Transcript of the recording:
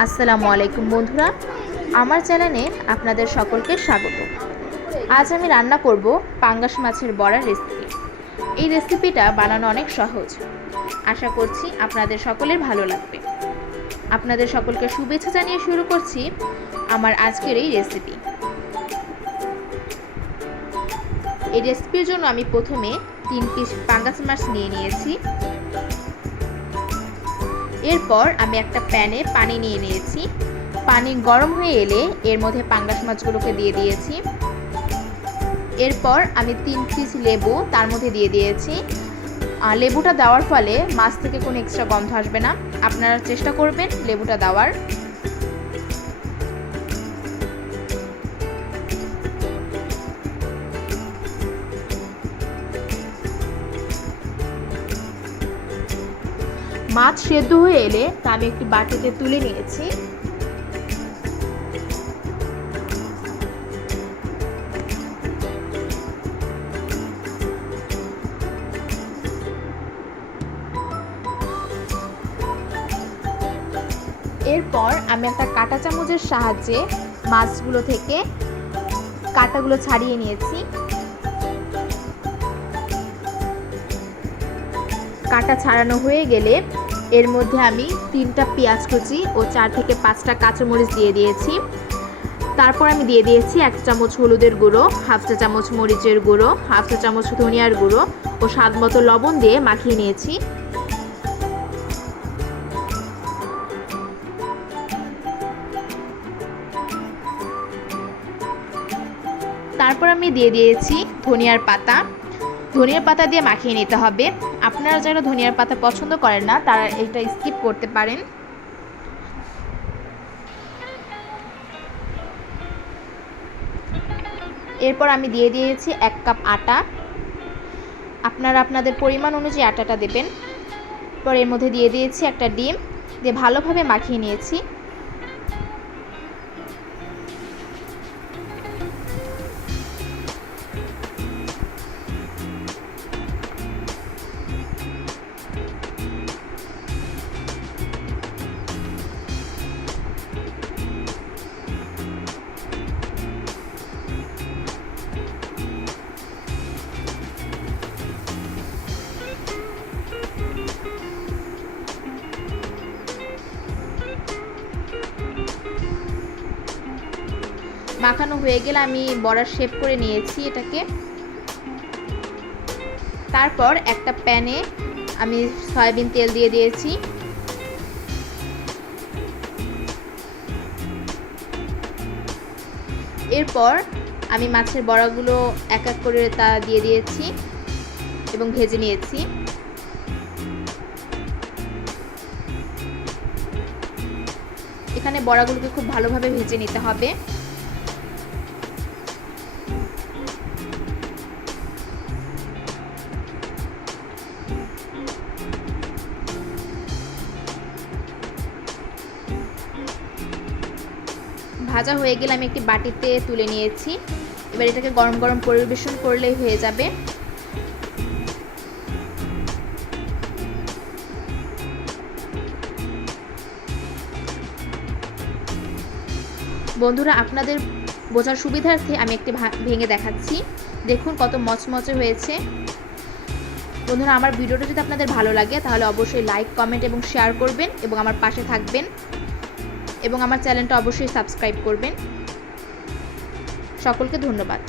আসসালামু আলাইকুম বন্ধুরা। আমার চ্যানেলে আপনাদের সকলকে স্বাগত। আজ আমি রান্না করব পাঙ্গাস মাছের বড়ার রেসিপি এই রেসিপিটা বানানো অনেক সহজ। আশা করছি আপনাদের সকলের ভালো লাগবে। আপনাদের সকলকে শুভেচ্ছা জানিয়ে শুরু করছি আমার আজকের এই রেসিপি এই রেসিপির জন্য আমি প্রথমে তিন পিস পাঙ্গাস মাছ নিয়ে নিয়েছি। এরপর আমি একটা প্যানে পানি নিয়ে নিয়েছি। পানি গরম হয়ে এলে এর মধ্যে পাঙ্গাস মাছগুলোকে দিয়ে দিয়েছি। এরপর আমি তিন পিস লেবু তার মধ্যে দিয়ে দিয়েছি। আর লেবুটা দেওয়ার ফলে মাছ থেকে কোনো এক্সট্রা গন্ধ আসবে না। আপনারা চেষ্টা করবেন লেবুটা দেওয়ার। মাছ সেদ্ধ হয়ে এলে তা আমি একটি বাটিতে তুলে নিয়েছি। এরপর আমি একটা কাঁটা চামচের সাহায্যে মাছগুলো থেকে কাঁটাগুলো ছাড়িয়ে নিয়েছি। কাটা ছাড়ানো হয়ে গেলে এর মধ্যে আমি তিনটা পেঁয়াজ কুচি ও চার থেকে পাঁচটা কাঁচামরিচ দিয়ে দিয়েছি। তারপর আমি দিয়ে দিয়েছি এক চামচ হলুদের গুঁড়ো, হাফ চা চামচ মরিচের গুঁড়ো, হাফ চা চামচ ধনিয়ার গুঁড়ো ও স্বাদ মতো লবণ দিয়ে মাখিয়ে নিয়েছি। তারপর আমি দিয়ে দিয়েছি ধনিয়ার পাতা। ধনিয়ার পাতা দিয়ে মাখিয়ে নিতে হবে। আপনারা যারা ধনিয়ার পাতা পছন্দ করেন না, তারা এটা স্কিপ করতে পারেন। এরপর আমি দিয়ে দিয়েছি এক কাপ আটা। আপনারা আপনাদের পরিমাণ অনুযায়ী আটাটা দেবেন। পর এর মধ্যে দিয়ে দিয়েছি একটা ডিম। দিয়ে ভালোভাবে মাখিয়ে নিয়েছি। মাখানো হয়ে গেলে আমি বড়ার শেপ করে নিয়েছি এটাকে। তারপর একটা প্যানে আমি সয়াবিন তেল দিয়ে দিয়েছি। এরপর আমি মাছের বড়াগুলো এক এক করে তা দিয়ে দিয়েছি এবং ভেজে নিয়েছি। এখানে বড়াগুলোকে খুব ভালোভাবে ভেজে নিতে হবে। ভাজা হয়ে গেলে আমি একটি বাটিতে তুলে নিয়েছি। এবার এটাকে গরম গরম পরিবেশন করলেই হয়ে যাবে। বন্ধুরা, আপনাদের বোঝার সুবিধার্থে আমি একটি ভেঙে দেখাচ্ছি। দেখুন কত মচমচে হয়েছে। বন্ধুরা, আমার ভিডিওটা যদি আপনাদের ভালো লাগে, তাহলে অবশ্যই লাইক কমেন্ট এবং শেয়ার করবেন এবং আমার পাশে থাকবেন। এবং আমার চ্যানেলটা অবশ্যই সাবস্ক্রাইব করবেন। সকলকে ধন্যবাদ।